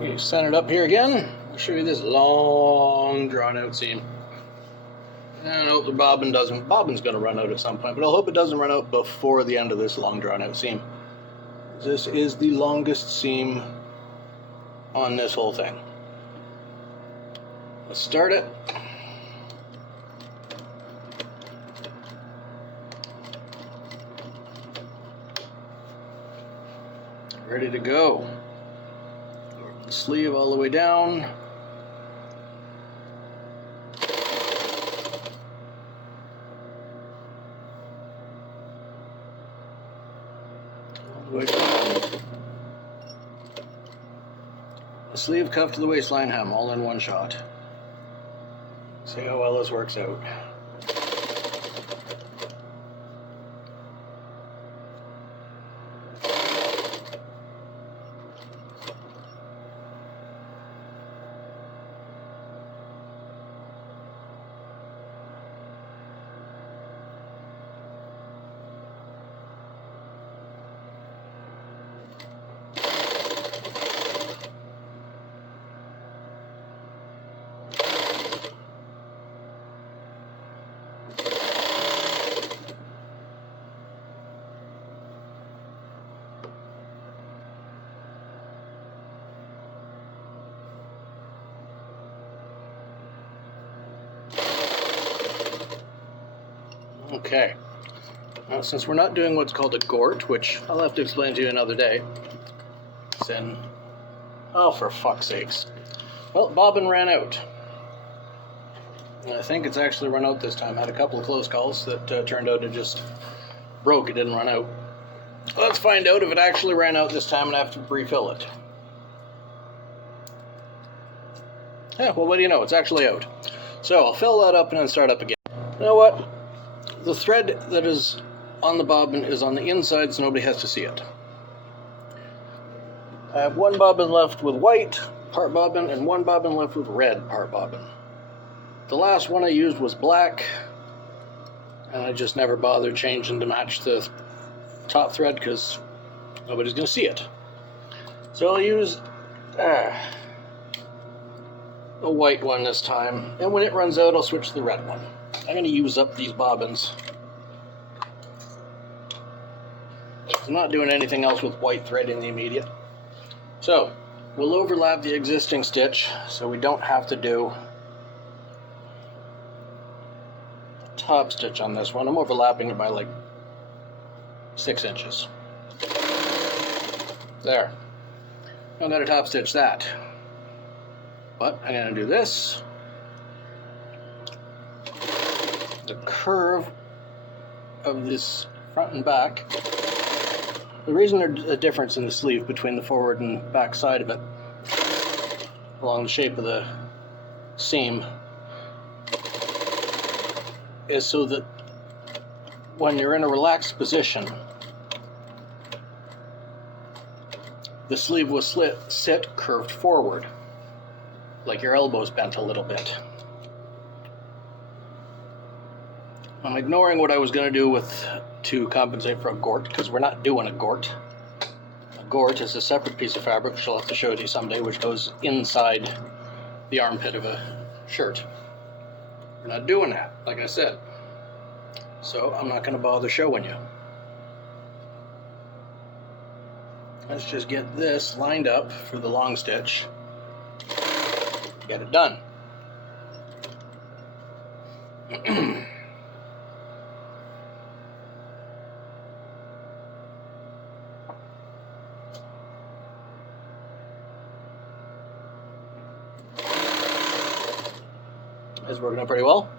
You set it up here again. I'll show you this long, drawn-out seam. And I hope the bobbin doesn't. Bobbin's going to run out at some point, but I'll hope it doesn't run out before the end of this long, drawn-out seam. This is the longest seam on this whole thing. Let's start it. Ready to go. The sleeve all the way down. All the way down. The sleeve cuff to the waistline hem, all in one shot. See how well this works out. Okay, now since we're not doing what's called a gort, which I'll have to explain to you another day, then, oh for fuck's sakes. Well, bobbin ran out. And I think it's actually run out this time. I had a couple of close calls that turned out it just broke, it didn't run out. Let's find out if it actually ran out this time and I have to refill it. Yeah, well what do you know, it's actually out. So I'll fill that up and then start up again. You know what? The thread that is on the bobbin is on the inside, so nobody has to see it. I have one bobbin left with white part bobbin and one bobbin left with red part bobbin. The last one I used was black, and I just never bothered changing to match the top thread because nobody's going to see it. So I'll use a white one this time, and when it runs out I'll switch to the red one. I'm going to use up these bobbins. I'm not doing anything else with white thread in the immediate. So, we'll overlap the existing stitch so we don't have to do top stitch on this one. I'm overlapping it by like 6 inches. There. I'm going to top stitch that. But I'm going to do this. The curve of this front and back. The reason there's a difference in the sleeve between the forward and back side of it, along the shape of the seam, is so that when you're in a relaxed position, the sleeve will sit curved forward, like your elbow's bent a little bit. I'm ignoring what I was going to do to compensate for a gort, because we're not doing a gort. A gort is a separate piece of fabric, which I'll have to show to you someday, which goes inside the armpit of a shirt. We're not doing that, like I said. So I'm not going to bother showing you. Let's just get this lined up for the long stitch. Get it done. It's working out pretty well,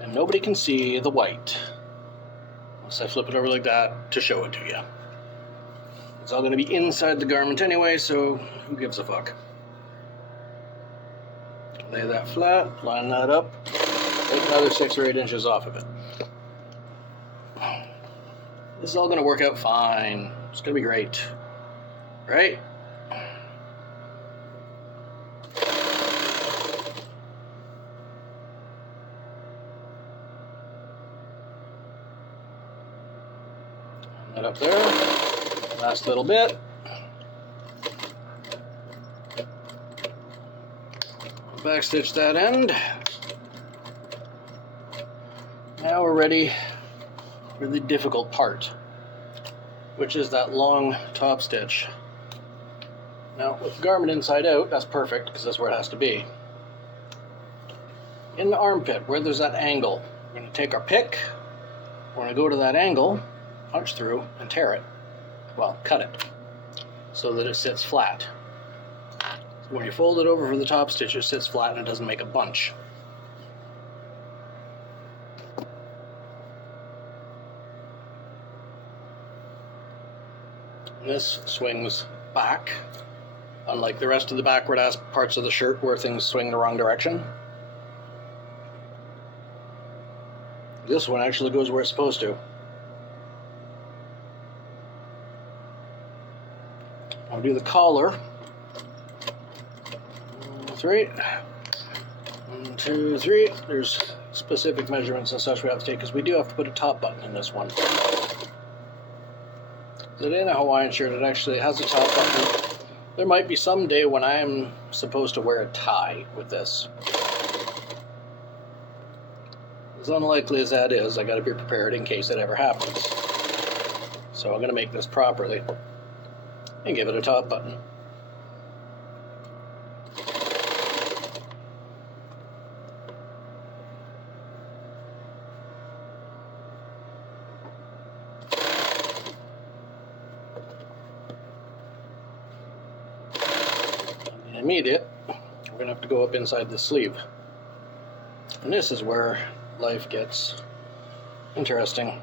and nobody can see the white unless I flip it over like that to show it to you. It's all going to be inside the garment anyway, so who gives a fuck? Lay that flat, line that up, take another 6 or 8 inches off of it. This is all going to work out fine. It's going to be great, right? That up there, last little bit. backstitch that end. Now we're ready for the difficult part, which is that long top stitch. Now with the garment inside out, that's perfect because that's where it has to be. In the armpit, where there's that angle, we're going to take our pick, we're going to go to that angle, punch through, and tear it. Well, cut it, so that it sits flat. So when you fold it over for the top stitch, it sits flat and it doesn't make a bunch. And this swings back, unlike the rest of the backward ass parts of the shirt where things swing the wrong direction. This one actually goes where it's supposed to. I'll do the collar. 1, 3. 1, 2, 3. There's specific measurements and such we have to take because we do have to put a top button in this one. It ain't a Hawaiian shirt, it actually has a top button. There might be some day when I'm supposed to wear a tie with this. As unlikely as that is, I gotta be prepared in case it ever happens. So I'm gonna make this properly and give it a top button. Immediate, we're gonna have to go up inside the sleeve. And this is where life gets interesting.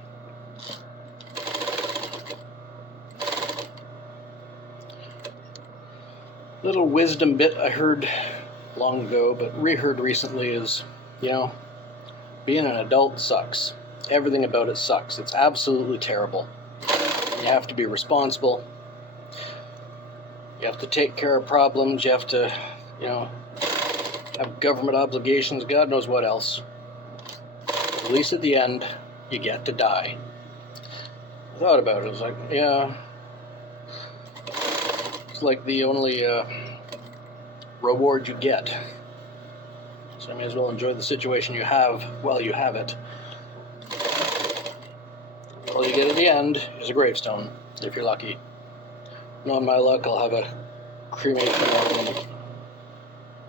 Little wisdom bit I heard long ago, but reheard recently is, being an adult sucks. Everything about it sucks. It's absolutely terrible. You have to be responsible. You have to take care of problems. You have to, have government obligations, God knows what else. At least at the end, you get to die. I thought about it. I was like, yeah. It's like the only reward you get. So you may as well enjoy the situation you have while you have it. All you get at the end is a gravestone, if you're lucky. Knowing my luck, I'll have a cremation and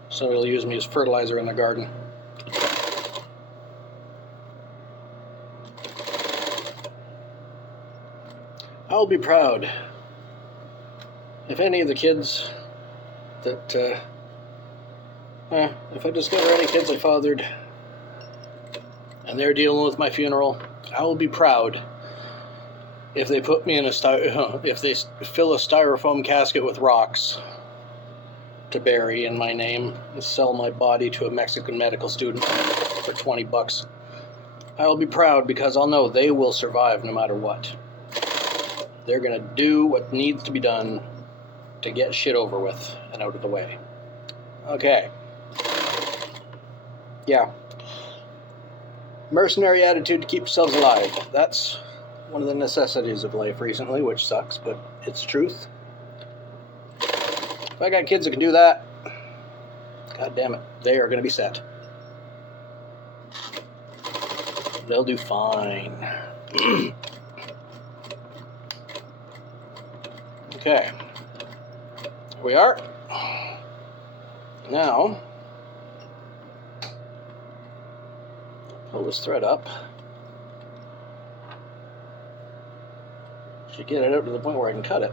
somebody will use me as fertilizer in the garden. I'll be proud if any of the kids that, if I discover any kids I fathered and they're dealing with my funeral, I will be proud if they put me in if they fill a styrofoam casket with rocks to bury in my name and sell my body to a Mexican medical student for $20. I will be proud because I'll know they will survive no matter what. They're gonna do what needs to be done to get shit over with and out of the way. Okay. Yeah. Mercenary attitude to keep yourselves alive. That's one of the necessities of life recently, which sucks, but it's truth. If I got kids that can do that, God damn it, they are gonna be set. They'll do fine. Okay, here we are. Now, pull this thread up. Should get it out to the point where I can cut it.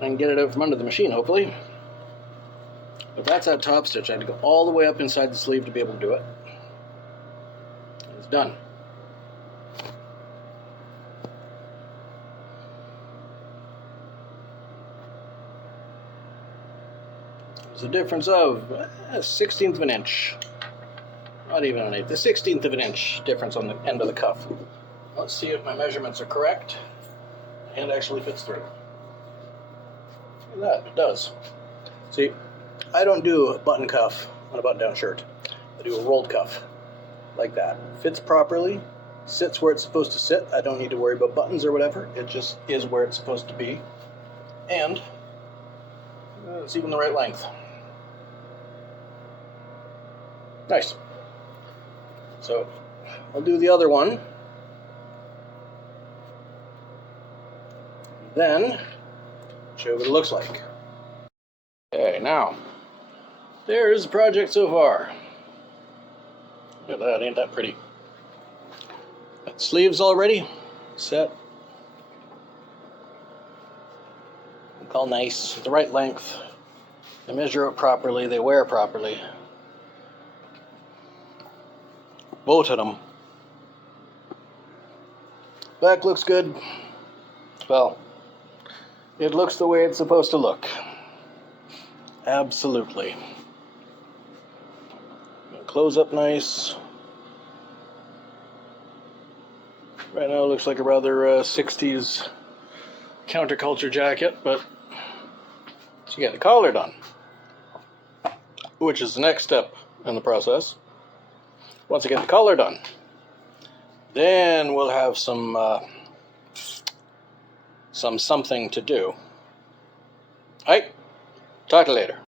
I can get it out from under the machine, hopefully. But that's that top stitch. I had to go all the way up inside the sleeve to be able to do it. It's done. There's a difference of a 1/16 of an inch. Not even an eighth. The 1/16 of an inch difference on the end of the cuff. Let's see if my measurements are correct. The hand actually fits through. Look at that, it does. See, I don't do a button cuff on a button-down shirt. I do a rolled cuff. Like that. Fits properly, sits where it's supposed to sit. I don't need to worry about buttons or whatever. It just is where it's supposed to be. And it's even the right length. Nice. So I'll do the other one. Then show you what it looks like. Okay, now there's the project so far. Look at that, ain't that pretty? Got sleeves already set. Look all nice, the right length. They measure it properly, they wear properly. Both of them. Back looks good. Well, it looks the way it's supposed to look. Absolutely. Close up nice. Right now it looks like a rather 60s counterculture jacket, but you get the collar done, which is the next step in the process. Once I get the collar done, then we'll have something to do. Alright, talk to you later.